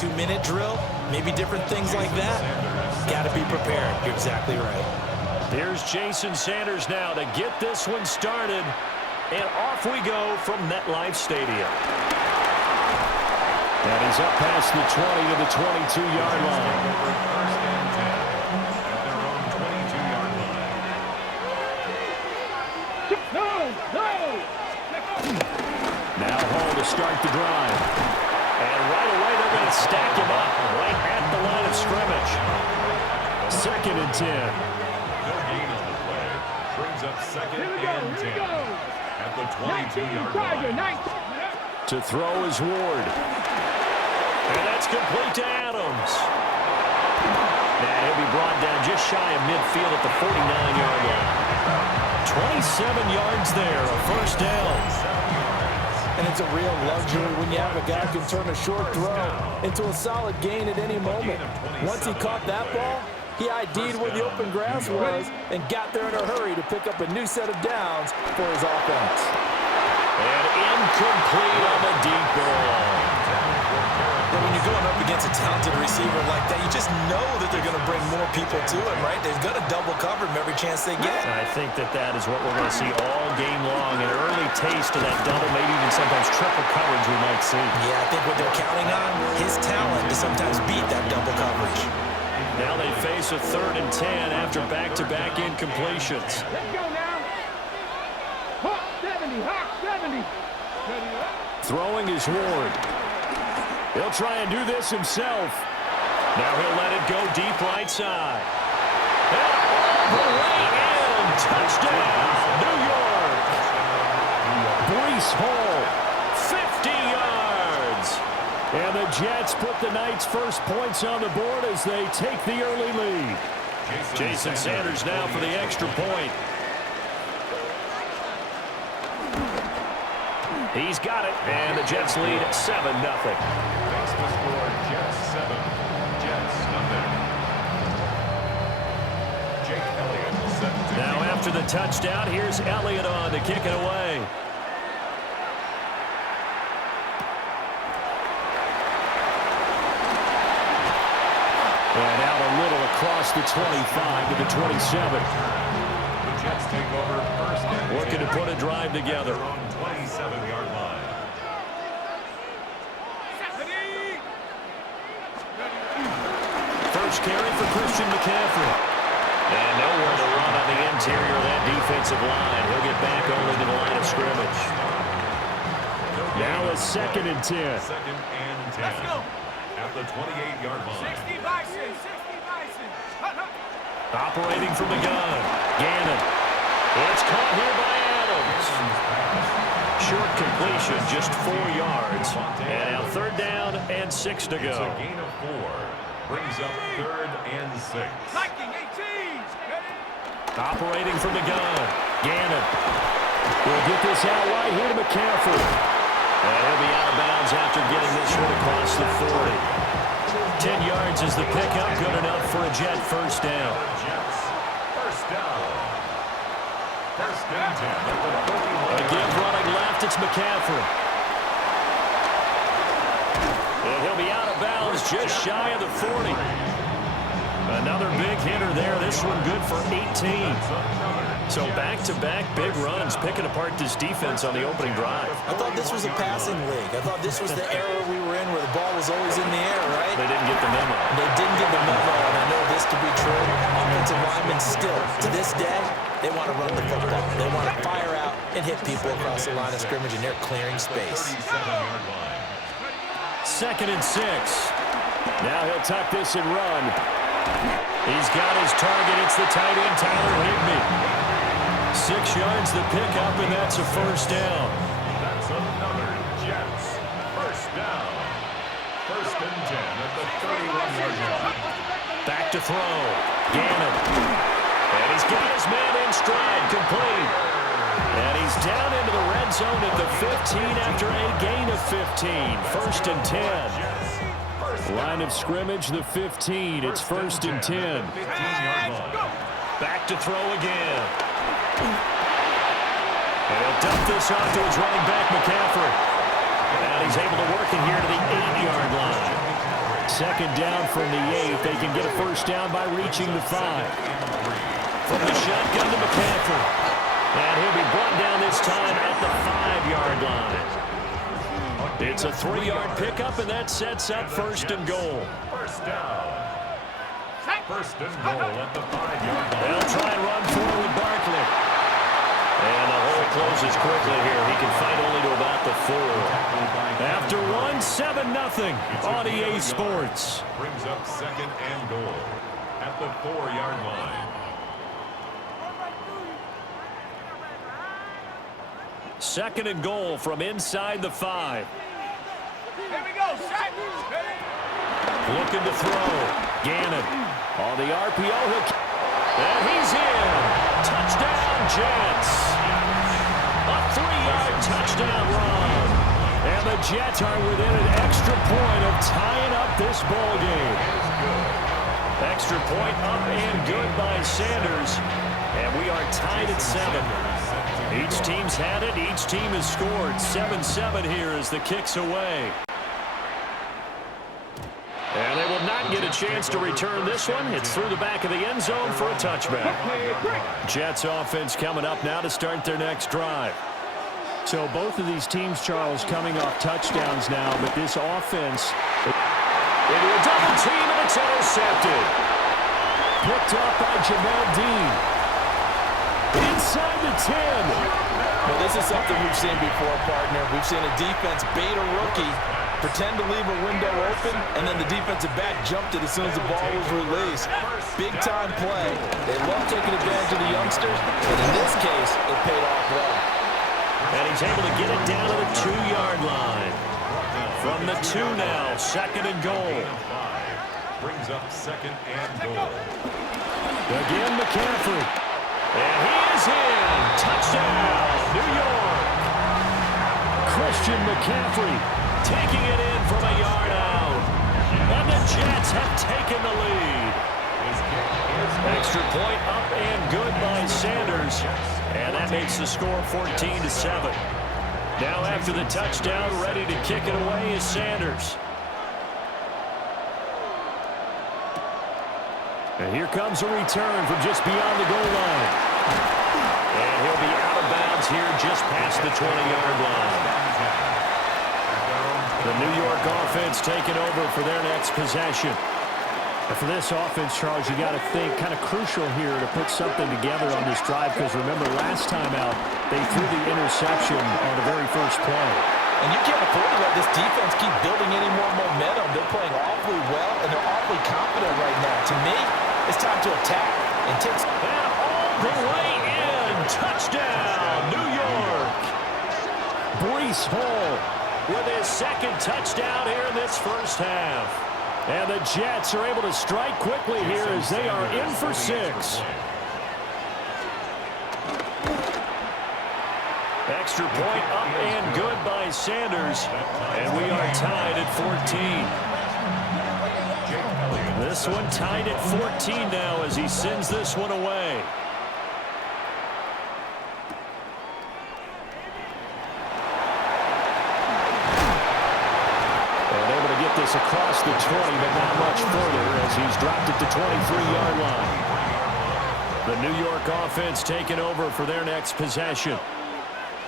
2-minute drill, maybe different things like that. Got to be prepared. You're exactly right. Here's Jason Sanders now to get this one started. And off we go from MetLife Stadium. And he's up past the 20 to the 22-yard line. Now Hall to start the drive. And right away they're going to stack him up right at the line of scrimmage. 2nd and 10. No gain on the play. Brings up 2nd and 10. At the 22-yard line. To throw is Ward. And that's complete to Adams. Now he'll be brought down just shy of midfield at the 49-yard line. 27 yards there, a first down. And it's a real luxury when you have a guy who can turn a short throw into a solid gain at any moment. Once he caught that ball, he ID'd where the open grass was and got there in a hurry to pick up a new set of downs for his offense. And incomplete on the deep ball. But when you're going up against a talented receiver like that, you just know that they're going to bring more people to him, right? They're going to double cover him every chance they get. I think that is what we're going to see all game long. An early taste of that double, maybe even sometimes triple coverage we might see. Yeah, I think what they're counting on, his talent to sometimes beat that double coverage. Now they face a 3rd and 10 after back-to-back incompletions. Let's go now. Hawk 70, Hawk 70. Throwing is Ward. He'll try and do this himself. Now he'll let it go deep right side. And all the way in. Touchdown, New York. Breece Hall, 50 yards. And the Jets put the Knights' first points on the board as they take the early lead. Jason Sanders now for the extra point. He's got it, and the Jets lead 7-0. Makes the score Jets 7, Jets nothing. Jake Elliott set to Now after the touchdown, here's Elliott on to kick it away. And out a little across the 25 to the 27. The Jets take over first and Looking to put a drive together. on 27-yard line. First carry for Christian McCaffrey. And nowhere to run on the interior of that defensive line. He'll get back only to the line of scrimmage. Now a 2nd and 10. 2nd and 10. Let's go. At the 28-yard line. 60 Bison, 60 Bison. Operating from the gun. Gannon. It's caught here by Adams. Short completion, just 4 yards. And now 3rd down and 6 to It's go. a gain of 4. Brings up 3rd and 6. Viking 18. Operating from the gun. Gannon. We'll get this out right here to McCaffrey. And he'll be out of bounds after getting this one across the 40. 10 yards is the pickup. Good enough for a Jet first down. Jets first down. First and 10 at the 31. Again running left, it's McCaffrey. And he'll be out of bounds just shy of the 40. Another big hitter there. This one good for 18. So back-to-back big runs, picking apart this defense on the opening drive. I thought this was a passing league. I thought this was the era we were in where the ball was always in the air, right? They didn't get the memo. They didn't get the memo, and I know this to be true. Offensive linemen still, to this day, they want to run the football. They want to fire out and hit people across the line of scrimmage, and they're clearing space. 37-yard line. 2nd and 6. Now he'll tuck this and run. He's got his target. It's the tight end, Tyler Higbee. 6 yards the pickup, and that's a first down. That's another Jets first down. First and 10 at the 31-yard line. Back to throw. Gannon. And he's got his man in stride, complete. And he's down into the red zone at the 15 after a gain of 15. First and 10. Line of scrimmage, the 15. It's first and 10. 15-yard line. Back to throw again. And he'll dump this off to his running back, McCaffrey. And he's able to work it here to the 8-yard line. second down from the 8. They can get a first down by reaching the 5. From the shotgun to McCaffrey. And he'll be brought down this time at the 5-yard line. It's a 3-yard pickup, and that sets up first and goal. First down. First and goal at the 5-yard line. They'll try and run forward Barkley. And the hole closes quickly here. He can fight only to about the 4. After 7-0 on EA Sports. Brings up second and goal at the 4-yard line. Second and goal from inside the 5. Here we go, Shaq. Looking to throw. Gannon on the RPO. And he's in. Touchdown, Jets. A 3-yard touchdown run. And the Jets are within an extra point of tying up this ball game. Extra point up and good by Sanders. And we are tied at 7. Each team's had it. Each team has scored. 7-7 here as the kick's away. And they will not get a chance to return this one. It's through the back of the end zone for a touchback. Jets offense coming up now to start their next drive. So both of these teams, Charles, coming off touchdowns now, but this offense into a double team, and it's intercepted. Picked up by Jamel Dean. Inside the 10. Well, this is something we've seen before, partner. We've seen a defense bait a rookie, pretend to leave a window open, and then the defensive back jumped it as soon as the ball was released. Big-time play. They love taking advantage of the youngsters, but in this case, it paid off well. And he's able to get it down to the 2-yard line. From the 2 now, second and goal. Brings up second and goal. Again, McCaffrey. And he is in. Touchdown, New York. Christian McCaffrey taking it in from a yard out. And the Jets have taken the lead. Extra point up and good by Sanders. And that makes the score 14-7. Now after the touchdown, ready to kick it away is Sanders. And here comes a return from just beyond the goal line. And he'll be out of bounds here just past the 20-yard line. The New York offense taking over for their next possession. And for this offense, Charles, you got to think kind of crucial here to put something together on this drive, because remember last time out, they threw the interception on the very first play. And you can't afford to let this defense keep building any more momentum. They're playing awfully well, and they're awfully confident right now. To me, it's time to attack and take... And all the way in. Touchdown, New York. Breece Hall with his second touchdown here in this first half. And the Jets are able to strike quickly here as they are in for 6. Extra point up and good by Sanders. And we are tied at 14. This one tied at 14 now as he sends this one away. This across the 20, but not much further as he's dropped it to 23-yard line. The New York offense taking over for their next possession.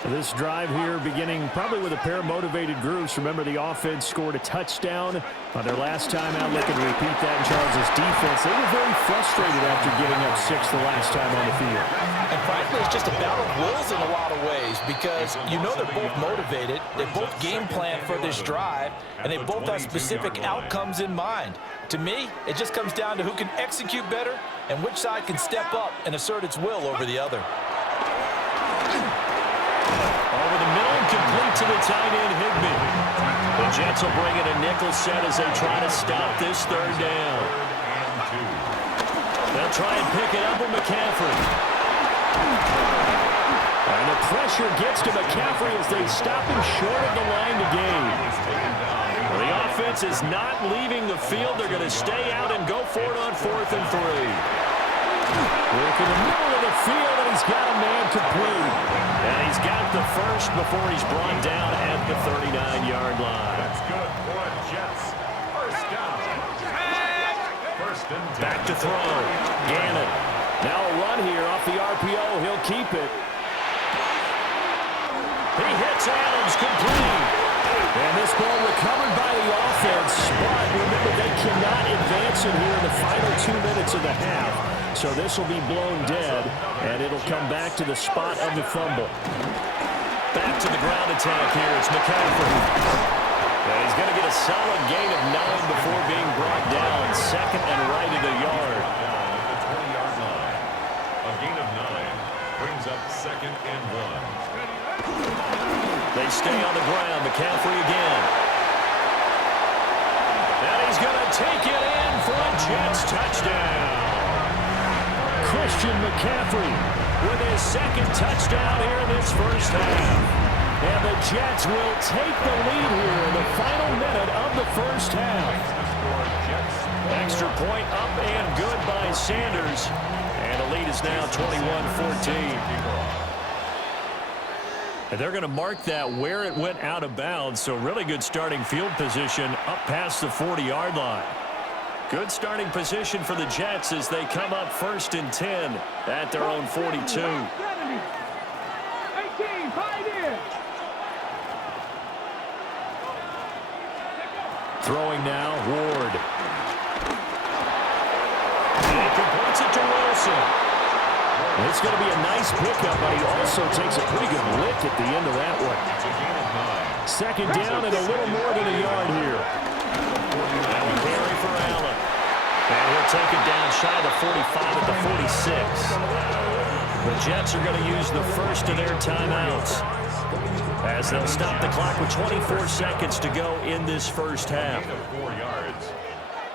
This drive here beginning probably with a pair of motivated groups. Remember, the offense scored a touchdown on their last time out. Looking to repeat that in Charles' defense. They were very frustrated after giving up 6 the last time on the field. And frankly, it's just a battle of wills in a lot of ways, because you know they're both motivated. They both game plan for this drive, and they both have specific outcomes in mind. To me, it just comes down to who can execute better and which side can step up and assert its will over the other. Over the middle and complete to the tight end, Higbee. The Jets will bring in a nickel set as they try to stop this third down. They'll try and pick it up with McCaffrey. And the pressure gets to McCaffrey as they stop him short of the line to gain. Well, the offense is not leaving the field. They're going to stay out and go for it on 4th and 3. Work in the middle of the field, and he's got a man complete. And he's got the first before he's brought down at the 39-yard line. That's good for Jets. First down. Back to throw. Gannon. Now a run here off the RPO. He'll keep it. He hits Adams complete. And this ball recovered by the offense. But remember, they cannot advance it here in the final 2 minutes of the half. So this will be blown dead, and it'll come back to the spot of the fumble. Back to the ground attack here. It's McCaffrey. And he's going to get a solid gain of 9 before being brought down. Second and right at the yard. The 20-yard line. A gain of 9 brings up second and 1. They stay on the ground. McCaffrey again. And he's going to take it in for a Jets touchdown. Christian McCaffrey with his second touchdown here in this first half. And the Jets will take the lead here in the final minute of the first half. Extra point up and good by Sanders. And the lead is now 21-14. And they're going to mark that where it went out of bounds. So really good starting field position up past the 40-yard line. Good starting position for the Jets as they come up 1st and 10 at their own 42. 18, Pioneer. Throwing now, Ward. And he completes it to Wilson. And it's going to be a nice pickup, but he also takes a pretty good lick at the end of that one. Second down and a little more than a yard here. That will carry for Allen. And he'll take it down shy of the 45 at the 46. The Jets are going to use the first of their timeouts as they'll stop the clock with 24 seconds to go in this first half. 4 yards.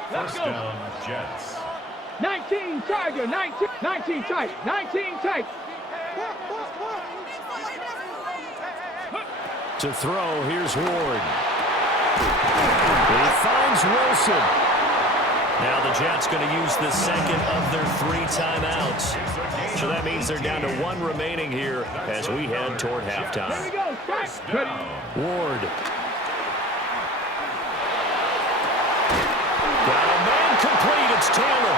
First down, Jets. 19 Tiger, 19 tight, 19 tight. To throw, here's Ward. He finds Wilson. Now the Jets going to use the second of their 3 timeouts. So that means they're down to 1 remaining here as we head toward halftime. Here we go, start. Ward. Got a man complete. It's Taylor.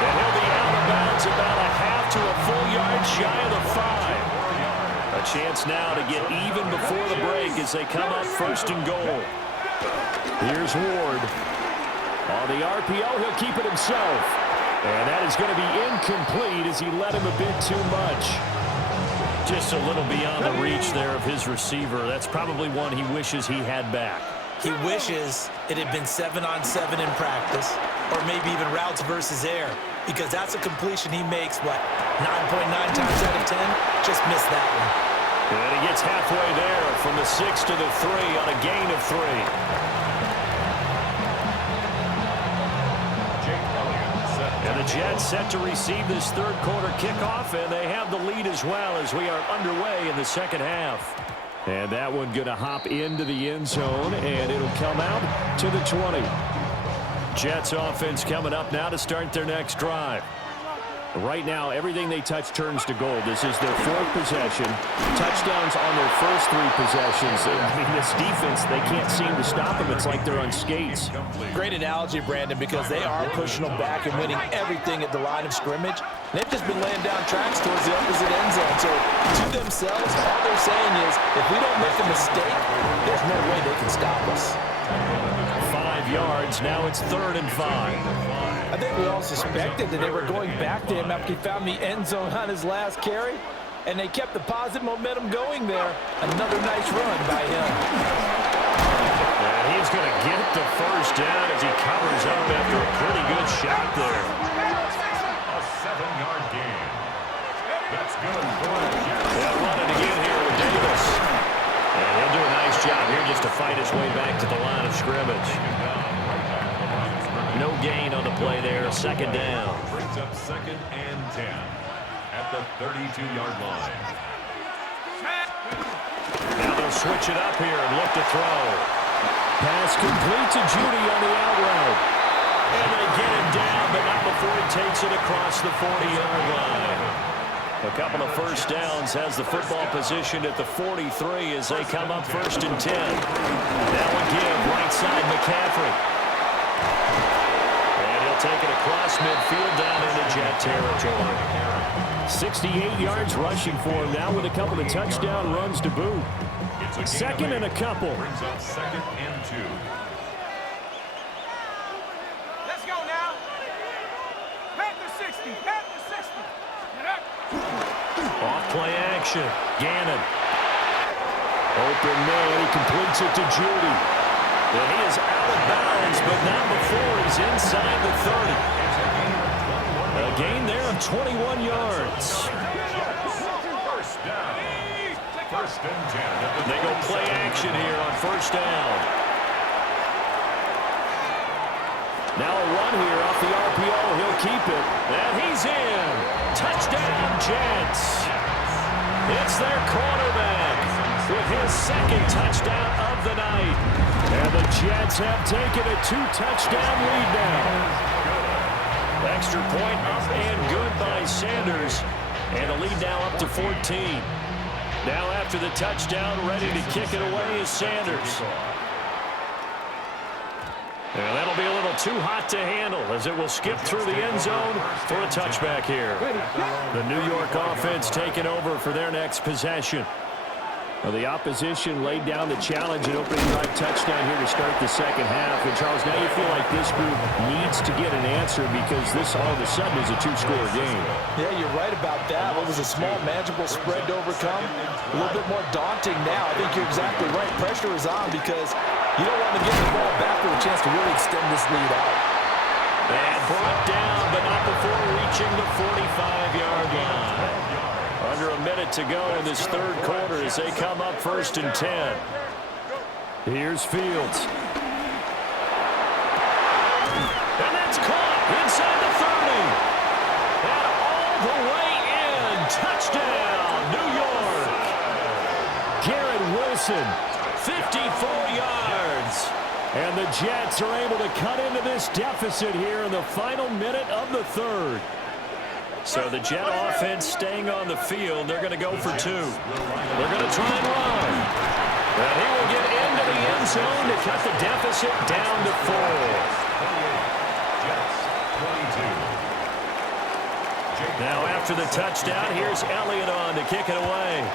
And he'll be out of bounds about a half to a full yard shy of the 5. A chance now to get even before the break as they come up 1st and goal. Here's Ward. On the RPO, he'll keep it himself. And that is going to be incomplete as he led him a bit too much. Just a little beyond the reach there of his receiver. That's probably one he wishes he had back. He wishes it had been 7-on-7 in practice, or maybe even routes versus air, because that's a completion he makes, 9.9 times out of 10? Just missed that one. And he gets halfway there from the 6 to the 3 on a gain of 3. And the Jets set to receive this third quarter kickoff, and they have the lead as well as we are underway in the second half. And that one going to hop into the end zone, and it'll come out to the 20. Jets offense coming up now to start their next drive. Right now, everything they touch turns to gold. This is their 4th possession. Touchdowns on their first 3 possessions. I mean, this defense, they can't seem to stop them. It's like they're on skates. Great analogy, Brandon, because they are pushing them back and winning everything at the line of scrimmage. They've just been laying down tracks towards the opposite end zone. So, to themselves, all they're saying is, if we don't make a mistake, there's no way they can stop us. 5 yards. Now it's 3rd and 5. I think we all suspected that they were going back to him after he found the end zone on his last carry, and they kept the positive momentum going there. Another nice run by him. And he's going to get the first down as he covers up after a pretty good shot there. A 7-yard gain. That's good for the Jets. They'll run it again here with Davis. And he'll do a nice job here just to fight his way back to the line of scrimmage. No gain on the play there. 2nd down. Brings up 2nd and 10 at the 32-yard line. Now they'll switch it up here and look to throw. Pass complete to Judy on the out route. And they get him down, but not before he takes it across the 40-yard line. A couple of first downs has the football positioned at the 43 as they come up 1st and 10. Now again, right side McCaffrey. take it across midfield down into Jet territory. 68 yards rushing for him now with a couple of touchdown runs to boot. Second and a couple. Brings up 2nd and 2. Let's go now. Panther 60. Panther 60. Off play action. Gannon. Open man. He completes it to Judy. And he is out of bounds, but not before he's inside the 30. A gain there of 21 yards. First down. 1st and 10. They go play action here on first down. Now a run here off the RPO. He'll keep it. And he's in. Touchdown, Jets. It's their quarterback with his 2nd touchdown of the night. And the Jets have taken a 2-touchdown lead now. Extra point up and good by Sanders. And a lead now up to 14. Now after the touchdown, ready to kick it away is Sanders. And that'll be a little too hot to handle as it will skip through the end zone for a touchback here. The New York offense taking over for their next possession. Well, the opposition laid down the challenge and opening drive touchdown here to start the second half. And, Charles, now you feel like this group needs to get an answer because this all of a sudden is a 2-score game. Yeah, you're right about that. What was a small, manageable spread to overcome? A little bit more daunting now. I think you're exactly right. Pressure is on because you don't want to get the ball back with a chance to really extend this lead out. And brought down, but not before reaching the 45-yard line. Under a minute to go in this third quarter as they come up 1st and 10. Here's Fields. And that's caught inside the 30. And all the way in. Touchdown, New York. Garrett Wilson, 54 yards. And the Jets are able to cut into this deficit here in the final minute of the third. So the Jet offense staying on the field. They're going to go for 2. They're going to try and run. And he will get into the end zone to cut the deficit down to 4. Now after the touchdown, here's Elliott on to kick it away.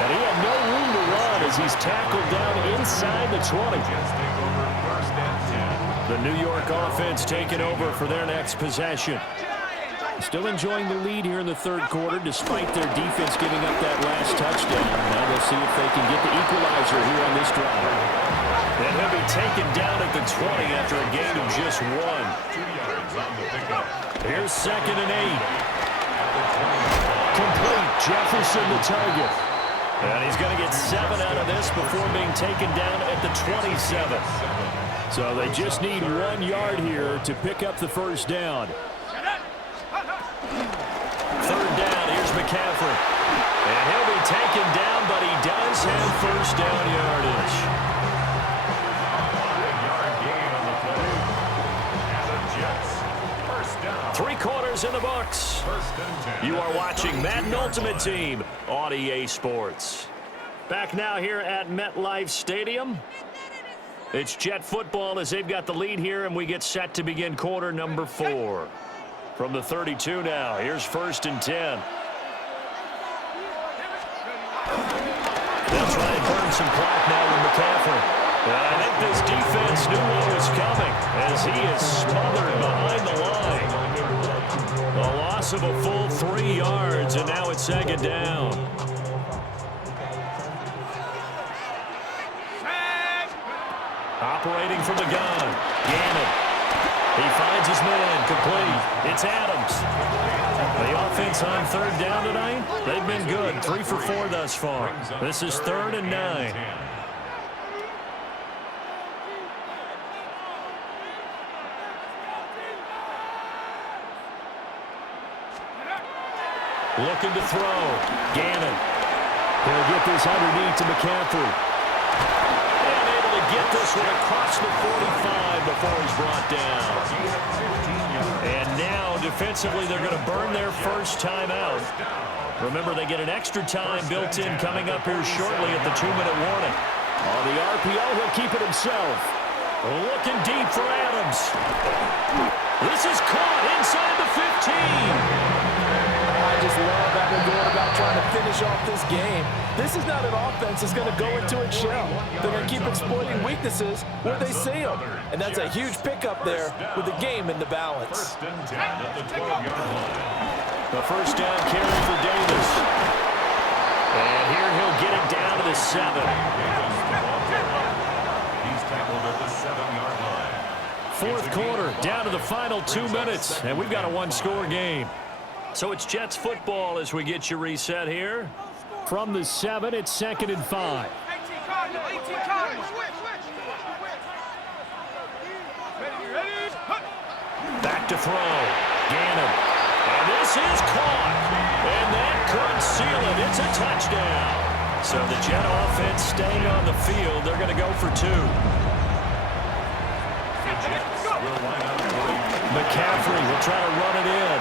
And he had no room to run as he's tackled down inside the 20. The New York offense taking over for their next possession. Still enjoying the lead here in the third quarter despite their defense giving up that last touchdown. Now they'll see if they can get the equalizer here on this drive. And he'll be taken down at the 20 after a gain of just 1. Here's 2nd and 8. Complete. Jefferson the target. And he's going to get 7 out of this before being taken down at the 27. So they just need 1 yard here to pick up the first down. Third down, here's McCaffrey. And he'll be taken down, but he does have first down yardage. Three quarters in the books. You are watching Madden Ultimate Team on EA Sports. Back now here at MetLife Stadium. It's Jet football as they've got the lead here, and we get set to begin quarter number 4. From the 32 now, here's 1st and 10. They'll try and burn some clock now with McCaffrey. I think this defense knew what was coming as he is smothered behind the line. A loss of a full 3 yards, and now it's 2nd down. Operating from the gun, Gannon. He finds his man, complete. It's Adams. The offense on 3rd down tonight, they've been good, 3 for 4 thus far. This is 3rd and 9. Looking to throw. Gannon. He'll get this underneath to McCaffrey. And able to get this one across the 45 before he's brought down. And now, defensively, they're going to burn their first time out. Remember, they get an extra time built in coming up here shortly at the 2-minute warning. On the RPO, he'll keep it himself. Looking deep for Adams. This is caught inside the 15. I just love how they're going about trying to finish off this game. This is not an offense that's going to go into its shell. They're going to keep exploiting weaknesses where they see them. And that's a huge pickup there with the game in the balance. First and 10 at the 12-yard line. The first down carry for Davis. And here he'll get it down to the 7. He's tackled at the 7-yard line. Fourth quarter, down to the final 2 minutes, and we've got a one-score game. So it's Jets football as we get you reset here. From the 7, it's 2nd and 5. 18 Cardinals. 18 Cardinals. Ready? Back to throw. Gannon. And this is caught. And that could seal it. It's a touchdown. So the Jet offense staying on the field. They're going to go for 2. McCaffrey will try to run it in.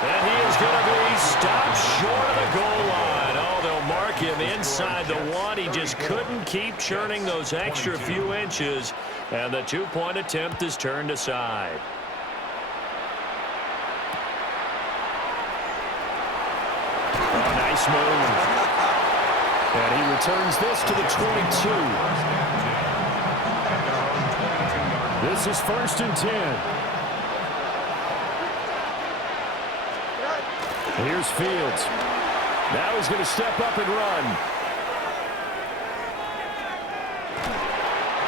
And he is going to be stopped short of the goal line. Oh, they'll mark him inside the 1. He just couldn't keep churning those extra few inches. And the 2-point attempt is turned aside. Oh, nice move. And he returns this to the 22. This is 1st and 10. Here's Fields. Now he's going to step up and run.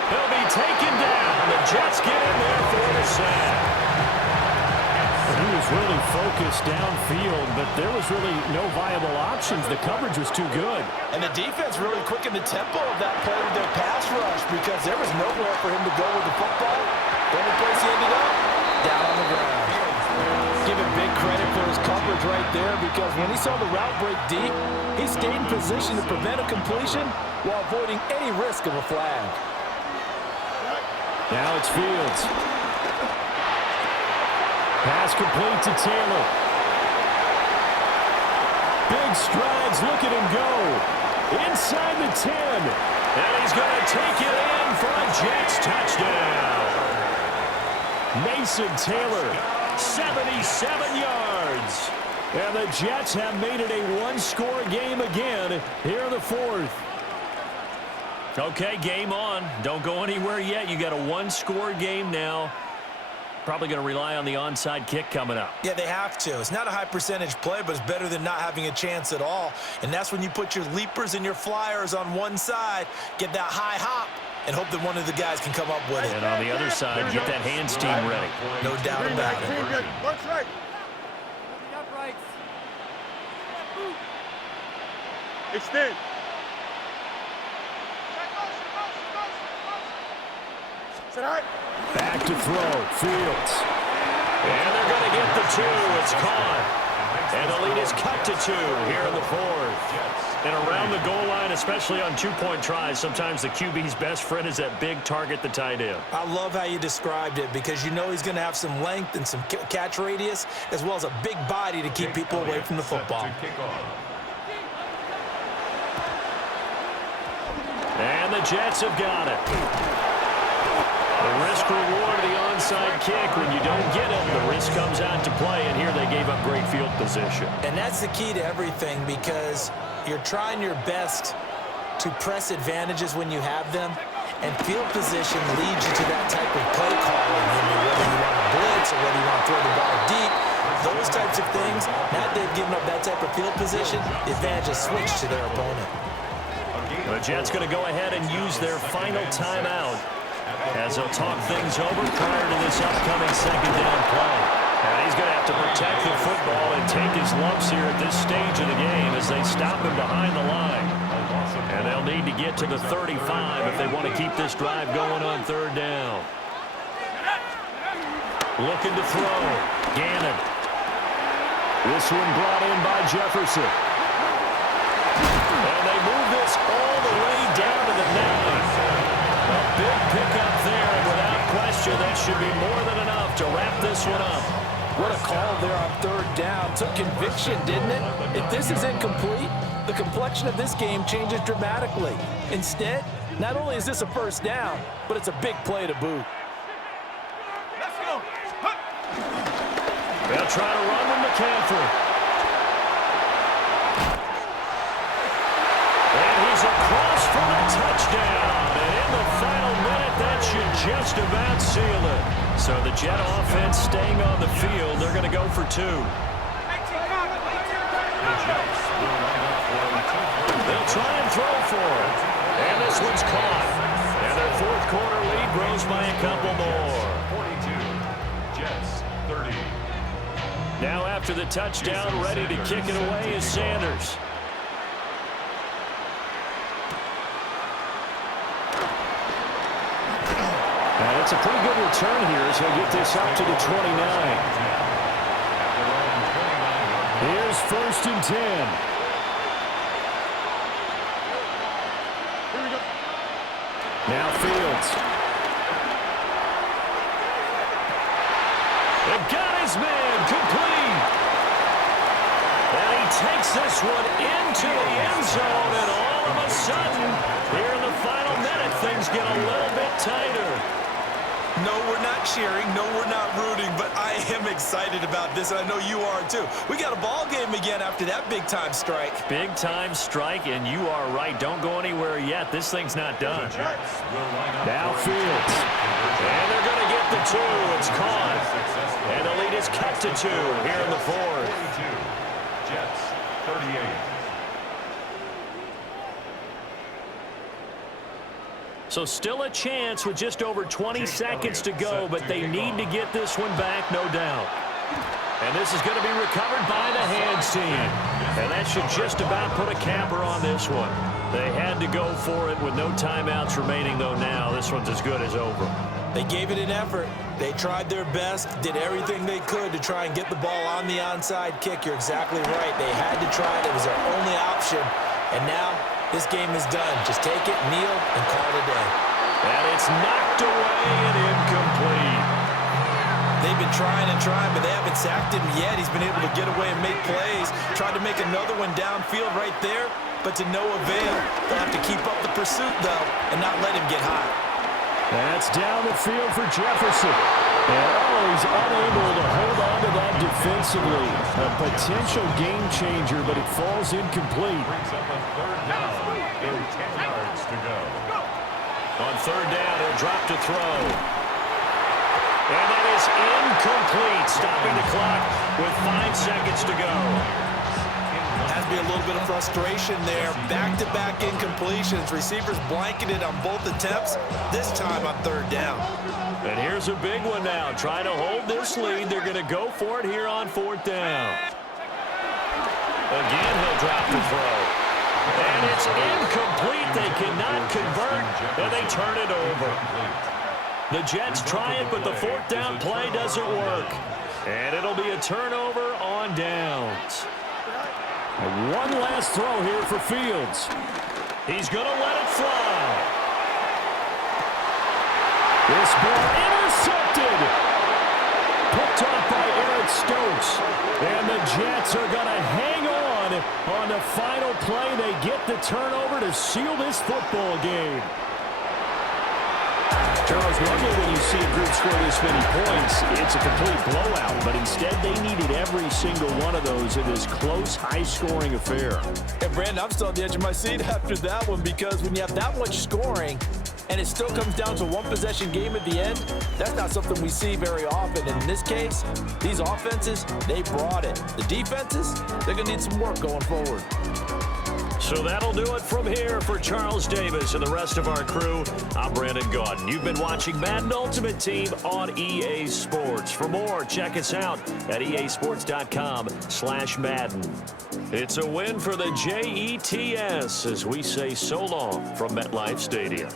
He'll be taken down. The Jets get in there for the sack. He was really focused downfield, but there was really no viable options. The coverage was too good. And the defense really quickened the tempo of that play with their pass rush because there was nowhere for him to go with the football. The only place he ended up, down on the ground. Give him big credit for his coverage right there because when he saw the route break deep, he stayed in position to prevent a completion while avoiding any risk of a flag. Now it's Fields. Pass complete to Taylor. Big strides, look at him go. Inside the 10. And he's going to take it in for a Jets touchdown. Mason Taylor, 77 yards. And the Jets have made it a one-score game again here in the 4th. Okay, game on. Don't go anywhere yet. You got a one-score game now. Probably going to rely on the onside kick coming up. Yeah, they have to. It's not a high percentage play, but it's better than not having a chance at all. And that's when you put your leapers and your flyers on one side, get that high hop, and hope that one of the guys can come up with it. And on the other side, get that hands team ready. No doubt about it. Watch right. Extend. Back to throw, Fields. And they're going to get the 2. It's caught. And the lead is cut to 2 here in the 4th. And around the goal line, especially on 2-point tries, sometimes the QB's best friend is that big target, the tight end. I love how you described it because you know he's going to have some length and some catch radius as well as a big body to keep people away from the football. And the Jets have got it. The risk-reward of the onside kick. When you don't get it, the risk comes out to play, and here they gave up great field position. And that's the key to everything because you're trying your best to press advantages when you have them, and field position leads you to that type of play calling. Whether you want to blitz or whether you want to throw the ball deep, those types of things, now that they've given up that type of field position, the advantage is switched to their opponent. The Jets going to go ahead and use their final timeout as they'll talk things over prior to this upcoming second down play. And he's going to have to protect the football and take his lumps here at this stage of the game as they stop him behind the line. And they'll need to get to the 35 if they want to keep this drive going on 3rd down. Looking to throw. Gannon. This one brought in by Jefferson. And they move this all the way down to the 9. A big pickup there, and without question, that should be more than enough to wrap this one up. What a call there on third down. Took conviction, didn't it? If this is incomplete, the complexion of this game changes dramatically. Instead, not only is this a first down, but it's a big play to boot. Let's go. They'll try to run with McCaffrey. And he's across for the touchdown. And in the final minute, that should just about seal it. So the Jet offense staying on the field. They're going to go for 2. They'll try and throw for it. And this one's caught. And their fourth quarter lead grows by a couple more. 42, Jets 30. Now after the touchdown, ready to kick it away is Sanders. And it's a pretty good return here as he'll get this up to the 29. Here's 1st and 10. Now Fields. They've got his man complete. And he takes this one into the end zone, and all of a sudden, here in the final minute, things get a little bit tighter. No, we're not cheering. No, we're not rooting, but I am excited about this, and I know you are too. We got a ball game again after that big-time strike. Big-time strike, and you are right. Don't go anywhere yet. This thing's not done. Now Fields. And they're going to get the 2. It's caught. And the lead is cut to 2 here in the fourth. 42, Jets 38. So still a chance with just over 20 seconds to go, but they need to get this one back, no doubt. And this is going to be recovered by the hands team. And that should just about put a capper on this one. They had to go for it with no timeouts remaining, though now this one's as good as over. They gave it an effort. They tried their best, did everything they could to try and get the ball on the onside kick. You're exactly right. They had to try it. It was their only option. And now this game is done. Just take it, kneel, and call it a day. And it's knocked away and incomplete. They've been trying and trying, but they haven't sacked him yet. He's been able to get away and make plays. Tried to make another one downfield right there, but to no avail. They'll have to keep up the pursuit, though, and not let him get hot. That's down the field for Jefferson. And he's unable to hold on to that defensively. A potential game changer, but it falls incomplete. Brings up a 3rd down and 10 yards to go. On 3rd down, he'll drop to throw. And that is incomplete, stopping the clock with 5 seconds to go. Has me a little bit of frustration there. Back-to-back incompletions. Receivers blanketed on both attempts, this time on 3rd down. And here's a big one now. Trying to hold this lead. They're going to go for it here on 4th down. Again, he'll drop the throw. And it's incomplete. They cannot convert, and they turn it over. The Jets try it, but the 4th down play doesn't work. And it'll be a turnover on downs. One last throw here for Fields. He's going to let it fly. This ball intercepted. Picked off by Eric Stokes. And the Jets are going to hang on the final play. They get the turnover to seal this football game. Charles, normally when you see a group score this many points, it's a complete blowout. But instead, they needed every single one of those in this close, high-scoring affair. And, Brandon, I'm still on the edge of my seat after that one because when you have that much scoring and it still comes down to one possession game at the end, that's not something we see very often. And in this case, these offenses, they brought it. The defenses, they're going to need some work going forward. So that'll do it from here for Charles Davis and the rest of our crew. I'm Brandon Gaudin. You've been watching Madden Ultimate Team on EA Sports. For more, check us out at easports.com/Madden. It's a win for the Jets as we say so long from MetLife Stadium.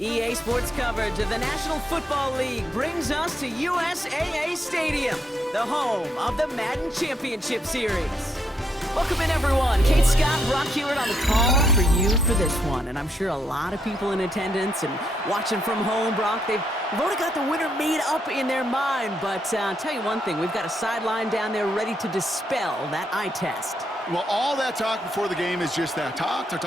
EA Sports coverage of the National Football League brings us to USAA Stadium, the home of the Madden Championship Series. Welcome in, everyone. Kate Scott, Brock Hewitt on the call for you for this one. And I'm sure a lot of people in attendance and watching from home, Brock, they've already got the winner made up in their mind. But I'll tell you one thing, we've got a sideline down there ready to dispel that eye test. Well, all that talk before the game is just that. Talk. You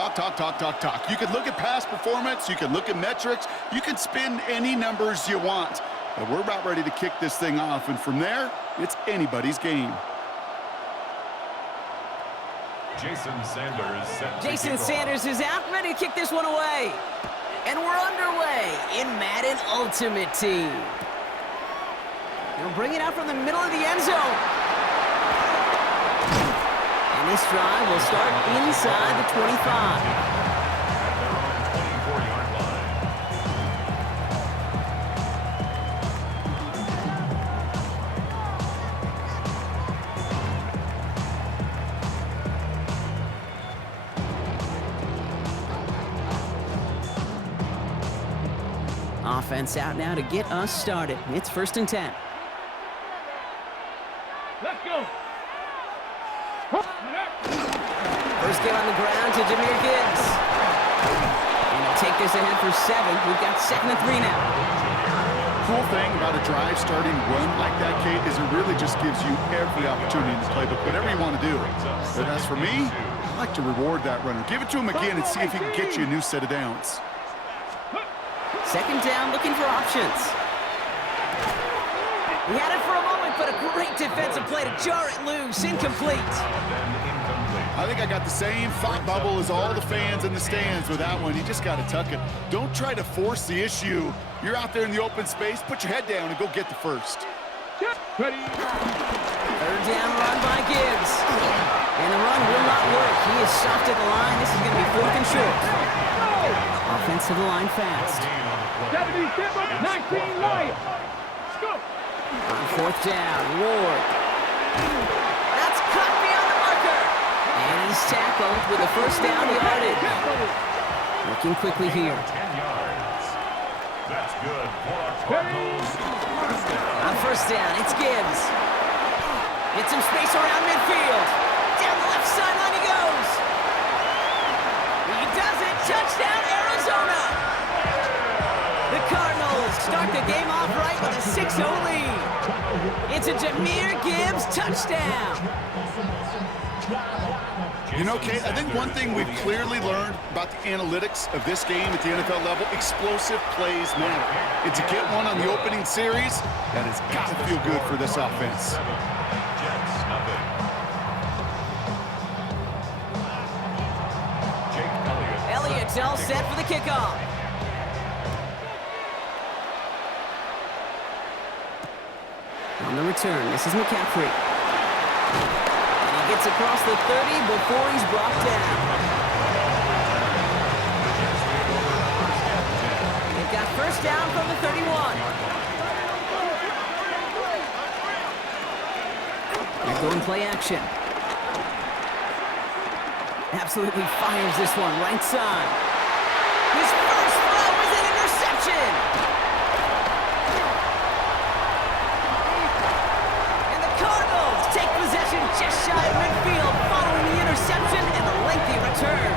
can look at past performance. You can look at metrics. You can spin any numbers you want. But we're about ready to kick this thing off. And from there, it's anybody's game. Jason Sanders is out, ready to kick this one away. And we're underway in Madden Ultimate Team. They'll bring it out from the middle of the end zone. And this drive will start inside the 25. Offense out now to get us started. It's 1st and 10. Let's go. First game on the ground to Jahmyr Gibbs. And they'll take this ahead for 7. We've got 2nd and 3 now. Cool thing about a drive starting run like that, Kate, is it really just gives you every opportunity in the playbook, whatever you want to do. But as for me, I like to reward that runner. Give it to him again and see if he can get you a new set of downs. 2nd down, looking for options. He had it for a moment, but a great defensive play to jar it loose. Incomplete. I think I got the same thought bubble as all the fans in the stands with that one. You just got to tuck it. Don't try to force the issue. You're out there in the open space. Put your head down and go get the first. Ready. 3rd down run by Gibbs. And the run will not work. He is soft at the line. This is going to be 4th and short. Offense to the line fast. 77-19 Lions. Let's go. On 4th down, Ward. That's cut beyond the marker. And he's tackled with a 1st down yardage. Looking quickly here. 10 yards. That's good for our Cardinals. On 1st down, it's Gibbs. Get some space around midfield. Down the left sideline he goes. He does it. Touchdown, Arizona. The Cardinals start the game off right with a 6-0 lead. It's a Jahmyr Gibbs touchdown. You know, Kate, I think one thing we've clearly learned about the analytics of this game at the NFL level, explosive plays matter. And to get one on the opening series, that has got to feel good for this offense. Elliott's all set for the kickoff. On the return, this is McCaffrey. And he gets across the 30 before he's brought down. They've got 1st down from the 31. They're going play action. Absolutely fires this one right side. His first throw is an interception. And the Cardinals take possession just shy of midfield following the interception and the lengthy return.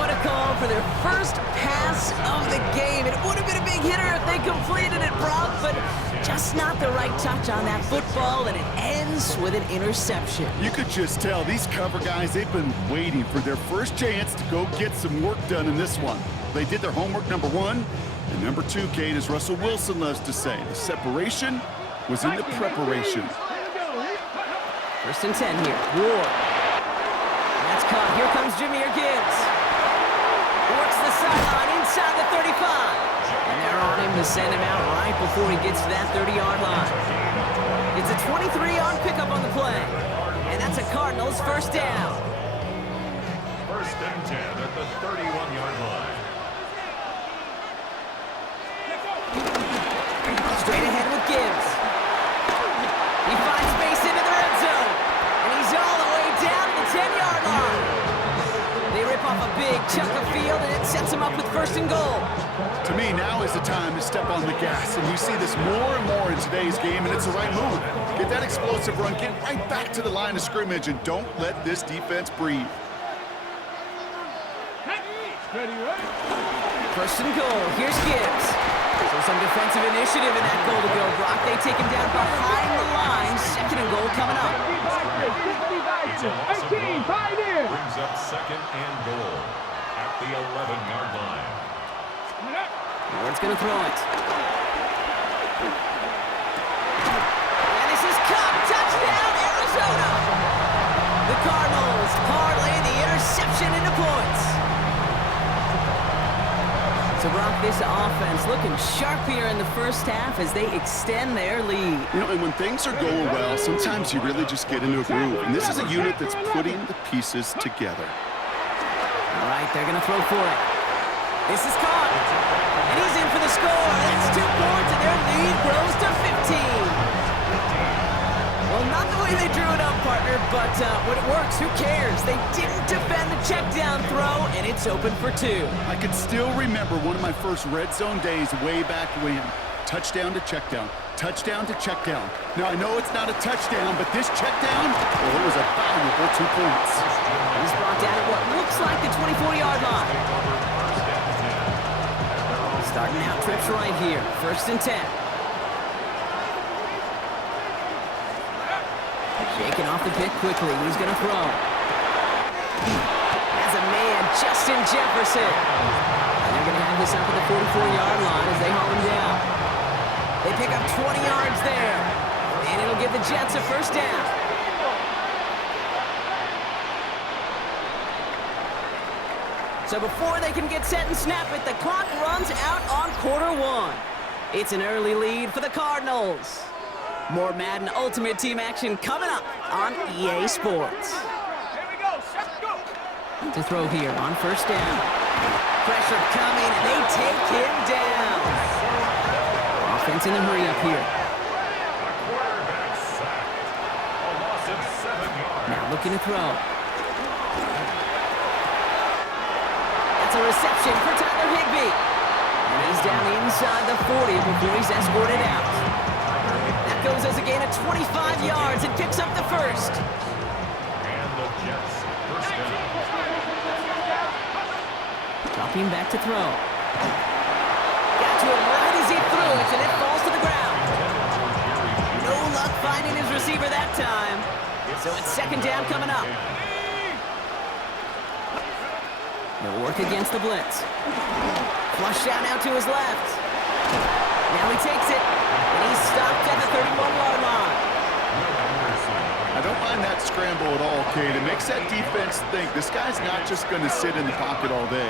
What a call for their first pass of the game. It would have been a big hitter if they completed it, Brock, but just not the right touch on that football, and it ends with an interception. You could just tell these cover guys, they've been waiting for their first chance to go get some work done in this one. They did their homework, number 1. And number 2, Kate, as Russell Wilson loves to say, the separation was in the preparation. 1st and 10 here. Ward. That's caught. Here comes Jahmyr Gibbs. Works the sideline inside the 35. And they're on him to send him out right before he gets to that 30-yard line. It's a 23-yard pickup on the play. And that's a Cardinals 1st down. 1st and 10 at the 31-yard line. Straight ahead with Gibbs. He finds space into the red zone. And he's all the way down to the 10-yard line. They rip off a big chunk of field, and it sets him up with 1st and goal. step on the gas, and you see this more and more in today's game, and it's the right move. Get that explosive run, get right back to the line of scrimmage, and don't let this defense breathe. First and goal. Here's Gibbs. So some defensive initiative in that goal to go. Brock, they take him down behind the line. Second and goal coming up. 18, Pioneer. Brings up second and goal at the 11-yard line. Ward's going to throw it. And this is caught. Touchdown, Arizona. The Cardinals parlay the interception into points. So, Brock, this offense looking sharp here in the first half as they extend their lead. You know, and when things are going well, sometimes you really just get into a groove. And this is a unit that's putting the pieces together. All right, they're going to throw for it. This is caught. And he's in for the score. That's 2 points, and their lead grows to 15. Well, not the way they drew it up, partner, but when it works, who cares? They didn't defend the check down throw, and it's open for 2. I can still remember one of my first red zone days way back when. Touchdown to check down. Touchdown to check down. Now, I know it's not a touchdown, but this check down, well, it was a valuable 2 points. He's brought down at what looks like the 24-yard line. Starting out trips right here. First and 10. Shaking off the pick quickly. He's going to throw. As a man, Justin Jefferson. And they're going to have this up at the 44-yard line as they haul him down. They pick up 20 yards there. And it'll give the Jets a first down. So before they can get set and snap it, the clock runs out on quarter 1. It's an early lead for the Cardinals. More Madden Ultimate Team action coming up on EA Sports. Here we go. Set, go. To throw here on first down. Pressure coming, and they take him down. Offense in the hurry up here. Quarterback sacked. A loss of 7 yards. Now looking to throw. That's a reception for Tyler Higbee. And he's down inside the 40 before he's escorted out. That goes as a gain of 25 yards and picks up the first. And the Jets first down. Dropping back to throw. Got to him right as he threw it, and it falls to the ground. No luck finding his receiver that time. So it's second down coming up. They'll work against the blitz. Flush down out to his left. Now he takes it, and he's stopped at the 31-yard line. I don't mind that scramble at all, Cade. It makes that defense think this guy's not just going to sit in the pocket all day.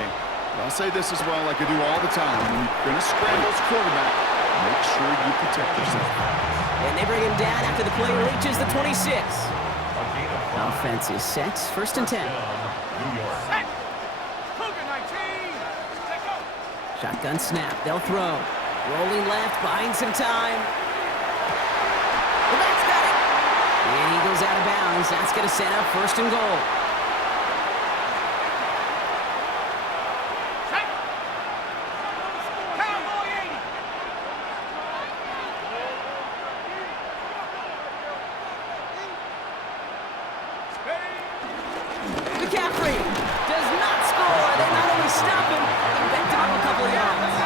But I'll say this as well, like I do all the time. When you're going to scramble as quarterback, make sure you protect yourself. And they bring him down after the play reaches the 26. Offense is set. First and 10. New York. Shotgun snap. They'll throw. Rolling left, buying some time. The back's got it. And he goes out of bounds. That's going to set up first and goal. McCaffrey does not score. They not only stop him, they backed him up a couple of yards.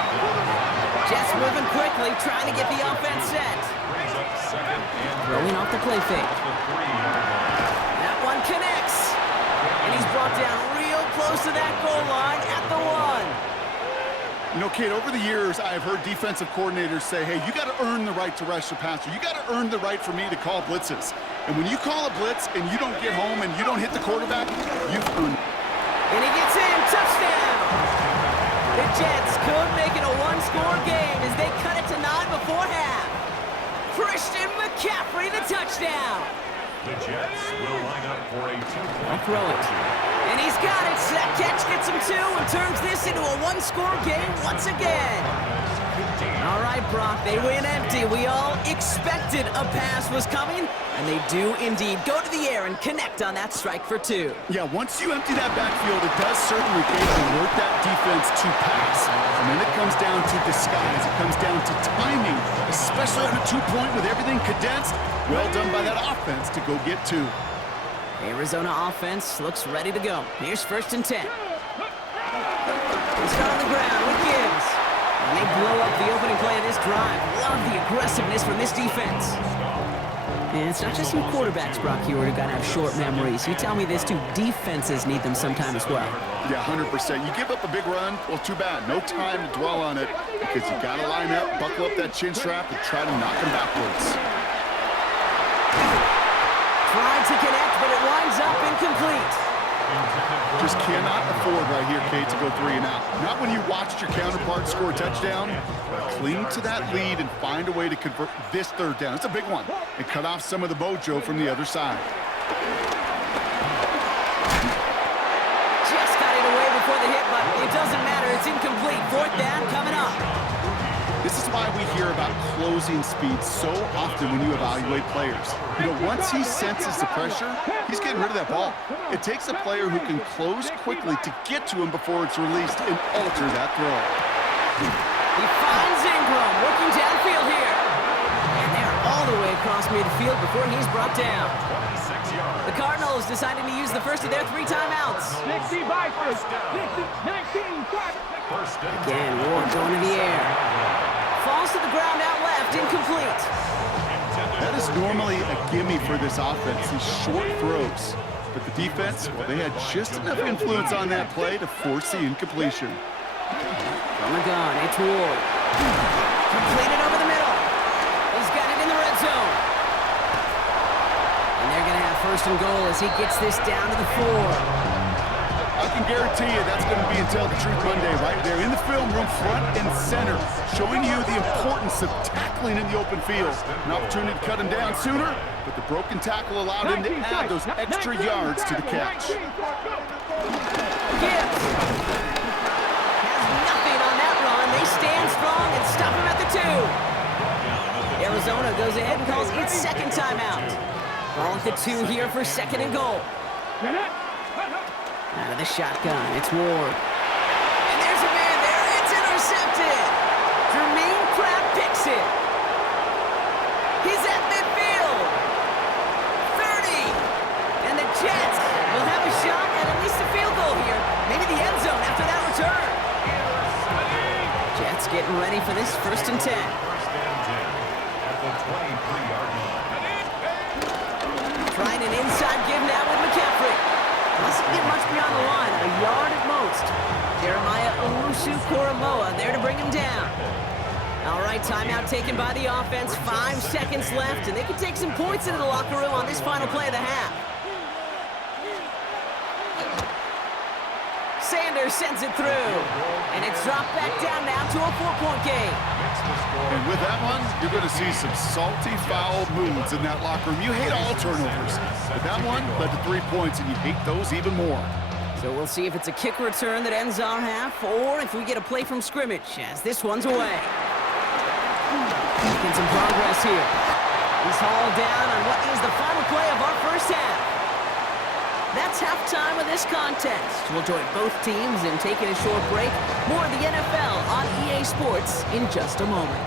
Jets moving quickly, trying to get the offense set. Rolling off the play fake. That one connects. And he's brought down real close to that goal line at the 1. You know, Cade, over the years, I've heard defensive coordinators say, hey, you got to earn the right to rush the passer. You got to earn the right for me to call blitzes. And when you call a blitz and you don't get home and you don't hit the quarterback, you've earned it. And he gets in. Touchdown. The Jets could make it a one-score game as they cut it to 9 before half. Christian McCaffrey, the touchdown. The Jets will line up for a 2-point I'll throw it. And he's got it. So that catch gets him 2 and turns this into a one-score game once again. All right, Brock, they win empty. We all expected a pass was coming, and they do indeed go to the air and connect on that strike for 2. Yeah, once you empty that backfield, it does certainly alert that defense to pass. And then it comes down to disguise. It comes down to timing, especially on a 2-point with everything condensed. Well done by that offense to go get 2. Arizona offense looks ready to go. Here's 1st and 10. They start on the ground with Gibbs. And they blow up the opening play of this drive. Love the aggressiveness from this defense. And it's not just you quarterbacks, Brock, who got to have short memories. You tell me this too, defenses need them sometime as well. Yeah, 100%. You give up a big run, well, too bad. No time to dwell on it because you got to line up, buckle up that chin strap, and try to knock them backwards. Tried to connect, but it winds up incomplete. Just cannot afford right here, Kate, to go 3 and out. Not when you watched your counterpart score a touchdown. Cling to that lead and find a way to convert this 3rd down. It's a big one. And cut off some of the mojo from the other side. Just got it away before the hit, but it doesn't matter. It's incomplete. 4th down coming up. This is why we hear about closing speed so often when you evaluate players. You know, once he senses the pressure, he's getting rid of that ball. It takes a player who can close quickly to get to him before it's released and alter that throw. He finds Ingram working downfield here. And they're all the way across midfield before he's brought down. The Cardinals deciding to use the first of their 3 timeouts. 60 Vipers. 19 Again, Ward going to the air. Falls to the ground out left, incomplete. That is normally a gimme for this offense, these short throws. But the defense, well, they had just enough influence on that play to force the incompletion. From the gun, it's Ward. Completed over the middle. He's got it in the red zone. And they're going to have 1st and goal as he gets this down to the 4. I can guarantee you that's going to be until the Truth Monday right there in the film room, front and center, showing you the importance of tackling in the open field. An opportunity to cut him down sooner, but the broken tackle allowed him to add those extra yards to the catch. Gibbs has nothing on that run. They stand strong and stop him at the 2. Arizona goes ahead and calls its 2nd timeout. Ball at the 2 here for 2nd and goal. Out of the shotgun, it's Ward. And there's a man there, it's intercepted! Jermaine Pratt picks it. He's at midfield. 30! And the Jets will have a shot at least a field goal here. Maybe the end zone after that return. Jets getting ready for this 1st and 10. Trying an inside give now with McCaffrey. Doesn't get much beyond the line, a yard at most. Jeremiah Owusu-Koramoah there to bring him down. All right, timeout taken by the offense. 5 seconds left, and they can take some points into the locker room on this final play of the half. Sanders sends it through, and it's dropped back down now to a 4-point game. And with that one, you're going to see some salty, foul moods in that locker room. You hate all turnovers, but that one led to 3 points, and you hate those even more. So we'll see if it's a kick return that ends our half, or if we get a play from scrimmage, as this one's away. Making some progress here. He's hauled down on what is the final play of our 1st half. That's halftime of this contest. We'll join both teams in taking a short break. More of the NFL on EA Sports in just a moment.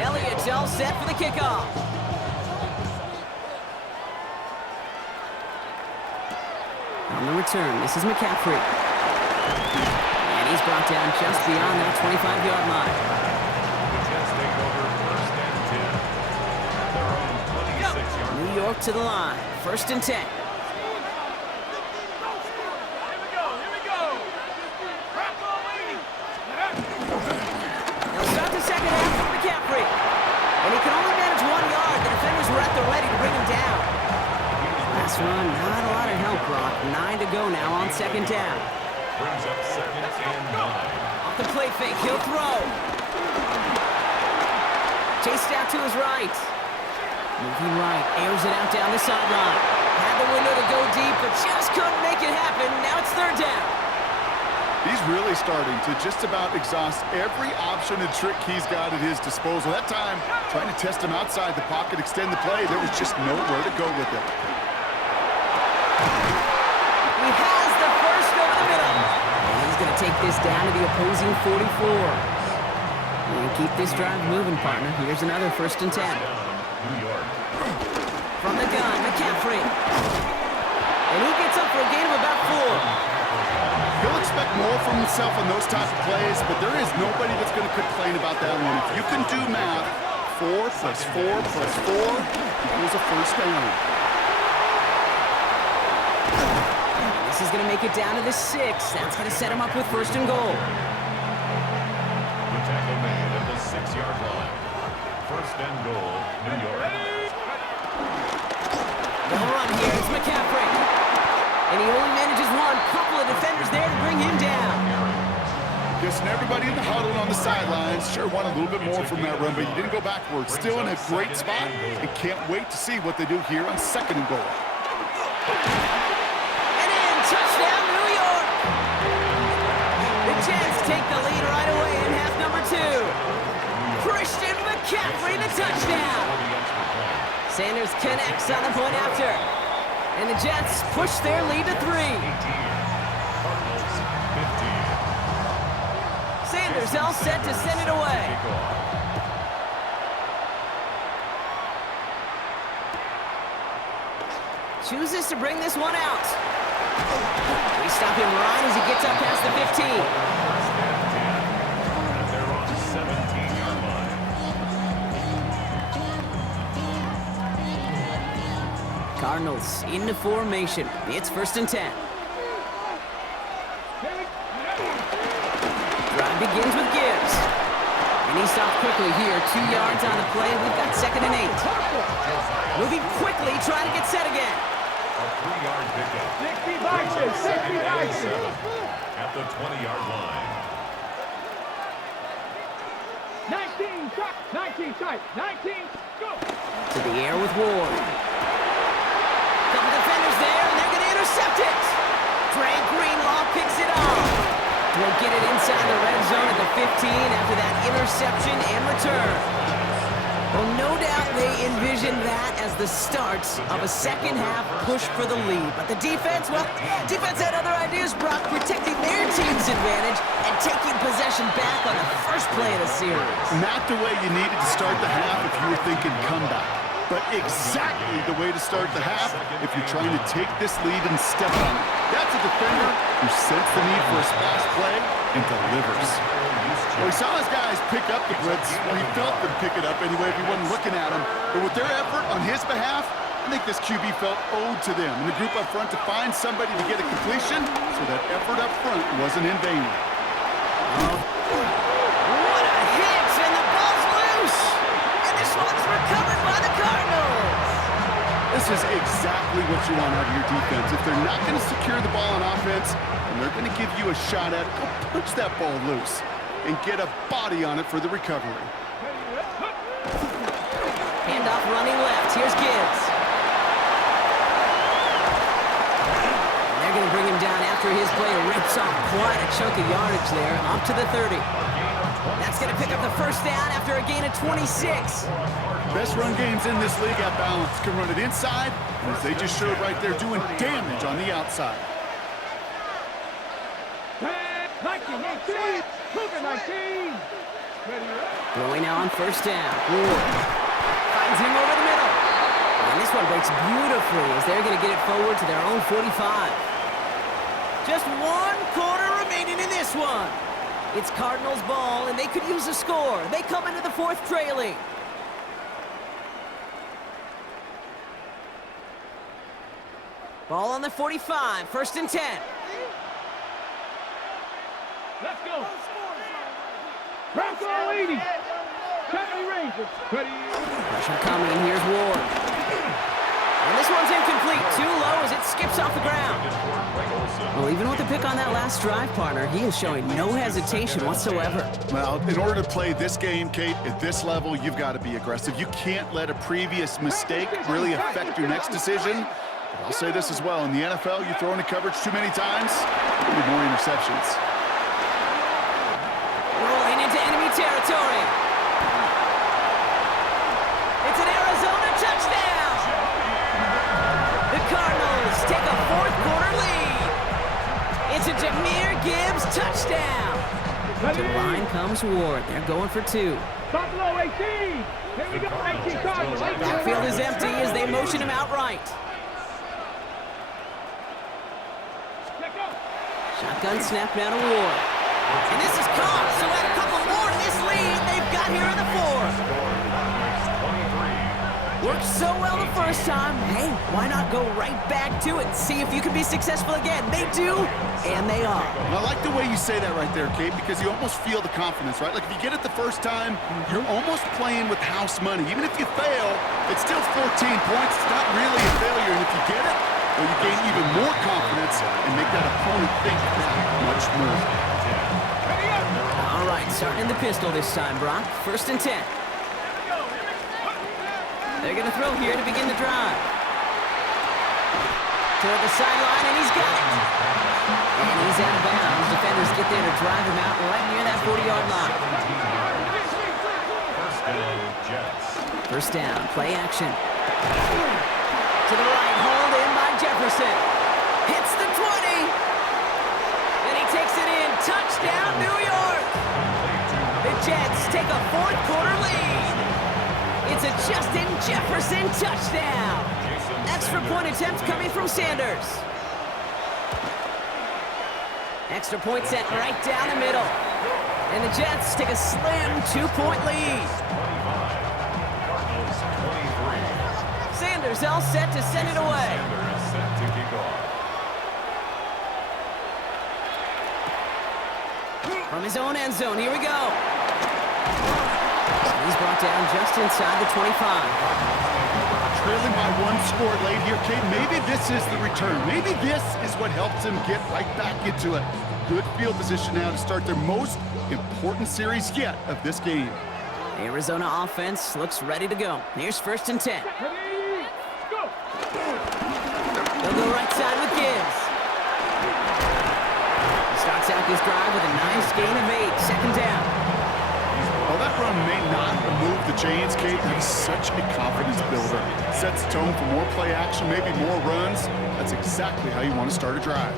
Elliott's all set for the kickoff. On the return, this is McCaffrey. And he's brought down just beyond that 25-yard line. New York to the line. 1st and 10. Here we go. They'll start the 2nd half with McCaffrey. And he can only manage 1 yard. The defenders were at the ready to bring him down. Last run, not a lot of help, Brock. 9 to go now on 2nd down. Brings up 2nd and 9. Off the play fake, he'll throw. Chased out to his right. Moving right, airs it out down the sideline. Had the window to go deep, but just couldn't make it happen. Now it's third down. He's really starting to just about exhaust every option and trick he's got at his disposal. That time, trying to test him outside the pocket, extend the play, there was just nowhere to go with it. He has the first over the middle. And he's going to take this down to the opposing 44. And keep this drive moving, partner. Here's another 1st and 10. From the gun, McCaffrey. And he gets up for a gain of about 4. He'll expect more from himself on those type of plays, but there is nobody that's going to complain about that one. If you can do math, 4 plus 4 plus 4 equals a first down. This is going to make it down to the 6. That's going to set him up with 1st and goal. The tackle made at the 6-yard line. 1st and goal, New York. No run here. It's McCaffrey. And he only manages one. Couple of defenders there to bring him down. Guessing everybody in the huddle on the sidelines sure want a little bit more from that run, but he didn't go backwards. Still in a great spot, and can't wait to see what they do here on 2nd and goal. And in, touchdown, New York. The Jets take the lead right away in half number 2. Christian McCaffrey, the touchdown. Sanders connects on the point after. And the Jets push their lead to 3. Sanders all set to send it away. Chooses to bring this one out. We stop him right as he gets up past the 15. They're on the 17-yard line. Cardinals into formation. It's 1st and 10. Drive begins with Gibbs. And he stopped quickly here. 2 yards on the play. We've got 2nd and 8. Moving quickly, trying to get set again. A 3-yard pickup. 60 At the 20-yard line. 19 tight. 19, go. To the air with Ward. Couple defenders there, and they're going to intercept it. Dre Greenlaw picks it off. Won't get it inside the red zone at the 15 after that interception and return. Well, no doubt they envisioned that as the start of a second-half push for the lead. But the defense, well, defense had other ideas, Brock, protecting their team's advantage and taking possession back on the first play of the series. Not the way you needed to start the half if you were thinking comeback, but exactly the way to start the half if you're trying to take this lead and step on it. That's a defender who sensed the need for a splash play and delivers. Well, he saw his guys pick up the blitz. Well, he felt them pick it up anyway if he wasn't looking at him. But with their effort on his behalf, I think this QB felt owed to them and the group up front to find somebody to get a completion so that effort up front wasn't in vain. What a hit, and the ball's loose. And this one's recovered by the Cardinals. This is exactly what you want out of your defense. If they're not going to secure the ball on offense, and they're going to give you a shot at it, go punch that ball loose and get a body on it for the recovery. Handoff running left. Here's Gibbs. And they're going to bring him down after his player rips off quite a chunk of yardage there, up to the 30. That's going to pick up the first down after a gain of 26. Best run games in this league at balance. Can run it inside, and as they just showed right there, doing damage on the outside. 19. Cougar 19. Throwing now on first down. Ward finds him over the middle. And this one breaks beautifully as they're going to get it forward to their own 45. Just 1 quarter remaining in this one. It's Cardinals ball, and they could use a score. They come into the 4th trailing. Ball on the 45, 1st and 10. Let's go. Bronco 80. 70 Rangers. Ready. Pressure coming, and here's Ward. And this one's incomplete. Too low as it skips off the ground. Well, even with the pick on that last drive, partner, he is showing no hesitation whatsoever. Well, in order to play this game, Kate, at this level, you've got to be aggressive. You can't let a previous mistake really affect your next decision. I'll say this as well. In the NFL, you throw into coverage too many times, there'll be more interceptions. Rolling into enemy territory. It's an Arizona touchdown. The Cardinals take a fourth-quarter lead. It's a Jahmyr Gibbs touchdown. To the line comes Ward. They're going for 2. Top low, 18. Here we go, 18 Cardinals. Backfield is empty as they motion him outright. Shotgun snap down to Ward. And this is caught, so add a couple more to this lead they've got here in the fourth. Worked so well the first time. Hey, why not go right back to it? See if you can be successful again. They do, and they are. I like the way you say that right there, Kate, because you almost feel the confidence, right? Like if you get it the first time, you're almost playing with house money. Even if you fail, it's still 14 points. It's not really a failure, and if you get it, well, you gain even more confidence and make that opponent think that much more. All right, starting in the pistol this time, Brock. 1st and 10. They're going to throw here to begin the drive. Toward the sideline, and he's got it. And he's out of bounds. Defenders get there to drive him out right near that 40-yard line. First down, play action. To the right, hold in by Jefferson. Hits the 20. And he takes it in. Touchdown, New York. The Jets take a fourth-quarter lead. It's a Justin Jefferson touchdown. Extra point attempt coming from Sanders. Extra point sent right down the middle. And the Jets take a slim 2-point lead. Sanders all set to send it away. From his own end zone, here we go. He's brought down just inside the 25. Trailing by 1 score late here, Kate. Maybe this is the return. Maybe this is what helps them get right back into it. Good field position now to start their most important series yet of this game. Arizona offense looks ready to go. Here's 1st and 10. They'll go right side with Gibbs. He starts out this drive with a nice gain of 8. 2nd down. While that run may not move the chains, Kate, that's such a confidence builder. Sets the tone for more play action, maybe more runs. That's exactly how you want to start a drive.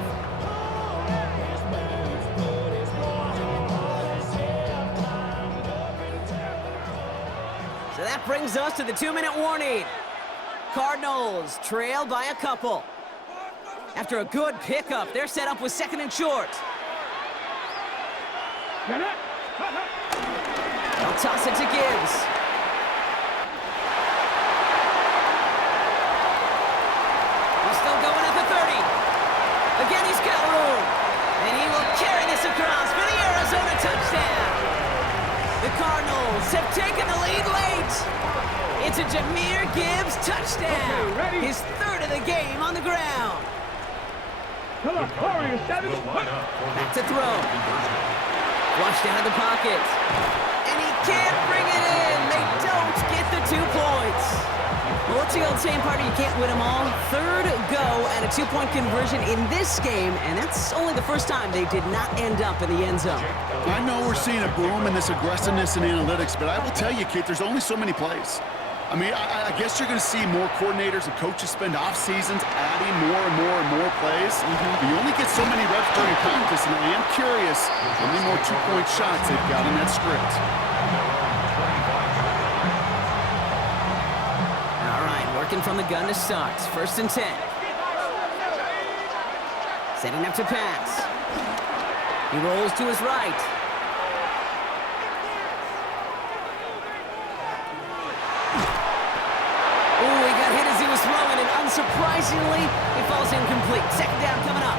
So that brings us to the 2-minute warning. Cardinals trail by a couple. After a good pickup, they're set up with 2nd and short. They'll toss it to Gibbs. He's still going at the 30. Again, he's got room. And he will carry this across for the Arizona touchdown. The Cardinals have taken the lead late. It's a Jahmyr Gibbs touchdown. Okay, his 3rd of the game on the ground. Come on, Warriors, 7. Back to throw. Flushed out of the pocket. And he can't bring it in. They don't get the 2 points. Well, what's the old saying, partner? You can't win them all. 3rd go and a 2-point conversion in this game, and that's only the first time they did not end up in the end zone. I know we're seeing a boom in this aggressiveness and analytics, but I will tell you, Kate, there's only so many plays. I mean, I guess you're going to see more coordinators and coaches spend off seasons adding more and more and more plays. But you only get so many reps during practice, and I am curious how many more 2-point shots they've got in that script. All right, working from the gun to start. 1st and 10. Setting up to pass. He rolls to his right. Ooh, he got hit as he was throwing, and unsurprisingly, he falls incomplete. 2nd down coming up.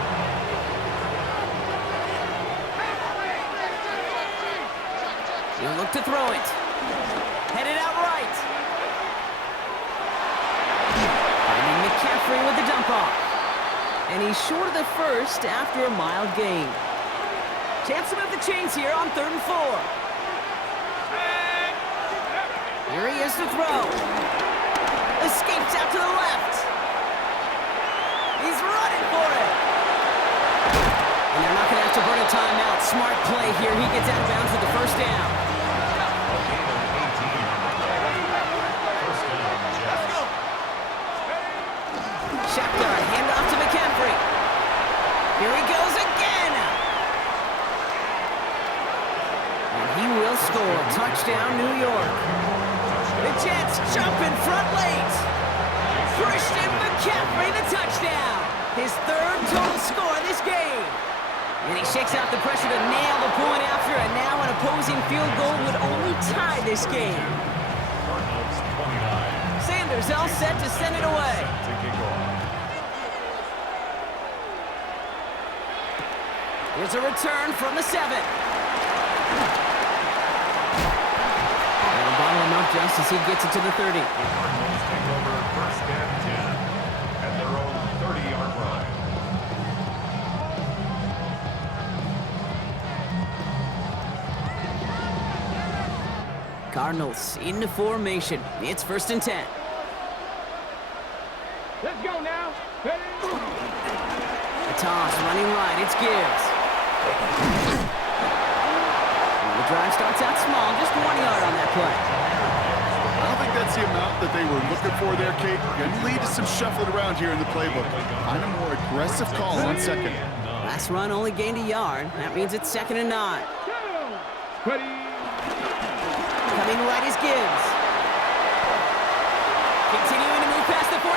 He'll look to throw it. Headed out right. Finding McCaffrey with the dump off. And he's short of the 1st after a mild gain. Chance to move the chains here on 3rd and 4. Here he is to throw. Escapes out to the left. He's running for it. And they're not going to have to burn a timeout. Smart play here. He gets out of bounds with the first down. Shotgun, hand off to McCaffrey. Here he goes again. And he will score. Touchdown, New York. The Jets jump in front late. Christian McCaffrey, the touchdown. His third total score this game. And he shakes out the pressure to nail the point after, and now an opposing field goal would only tie this game. Sanders all set to send it away. Here's a return from the 7. They'll bottle him up just as he gets it to the 30. The Cardinals take over first and 10 at their own 30-yard line. Cardinals into formation. It's first and 10. Let's go now. Ready? A toss, running right. It's Gibbs. And the drive starts out small, just 1 yard on that play. I don't think that's the amount that they were looking for there, Kate. Going to lead to some shuffling around here in the playbook. Find a more aggressive call on second. Last run only gained a yard. That means it's 2nd and 9. Ready? Coming right is Gibbs. Continuing to move past the 45.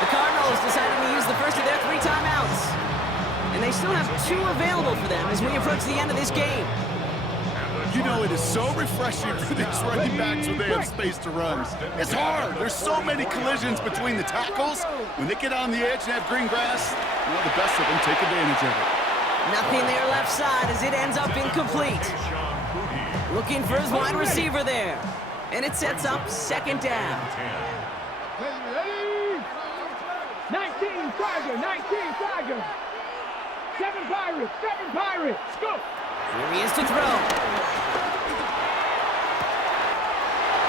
The Cardinals decided to use the first of their 3 timeouts. And they still have 2 available for them as we approach the end of this game. You know, it is so refreshing for these running backs when they have space to run. It's hard. There's so many collisions between the tackles. When they get on the edge and have green grass, you know, the best of them take advantage of it. Nothing there left side as it ends up incomplete. Looking for his wide receiver there. And it sets up 2nd down. Ready? 19 Tiger, 19 Tiger. 7 Pirates, 7 Pirates. Go. Here he is to throw.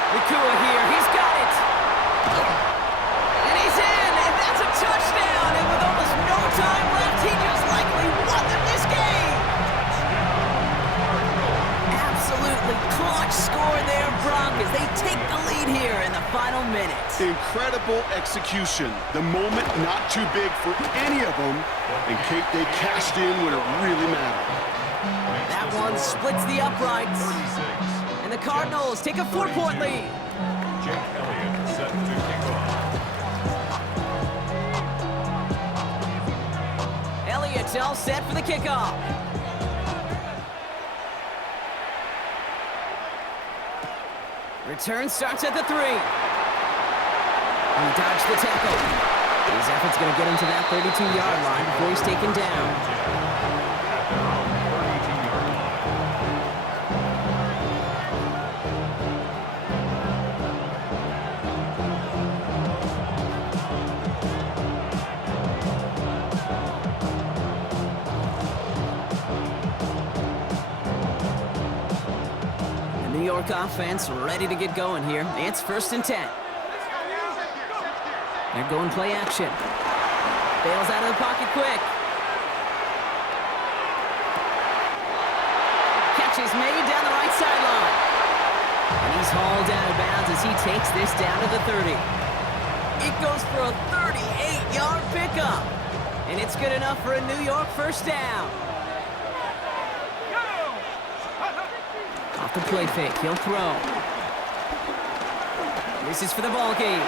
Nakua here, he's got it. And he's in, and that's a touchdown. And with almost no time left, he just likely won them this game. Absolutely clutch score there, Broncos. They take the lead here in the final minutes. Incredible execution. The moment not too big for any of them. And Kate, they cashed in when it really mattered. That one splits the uprights. 36. And the Cardinals take a 4-point lead. Jake Elliott set to kick off. Elliott's all set for the kickoff. Return starts at the 3. He dodged the tackle. His effort's going to get him to that 32-yard line before he's taken down. The New York offense ready to get going here. It's first and 10. They're going play action. Bails out of the pocket quick. Catch is made down the right sideline. And he's hauled out of bounds as he takes this down to the 30. It goes for a 38-yard pickup. And it's good enough for a New York first down. Off the play fake, he'll throw. This is for the ball game.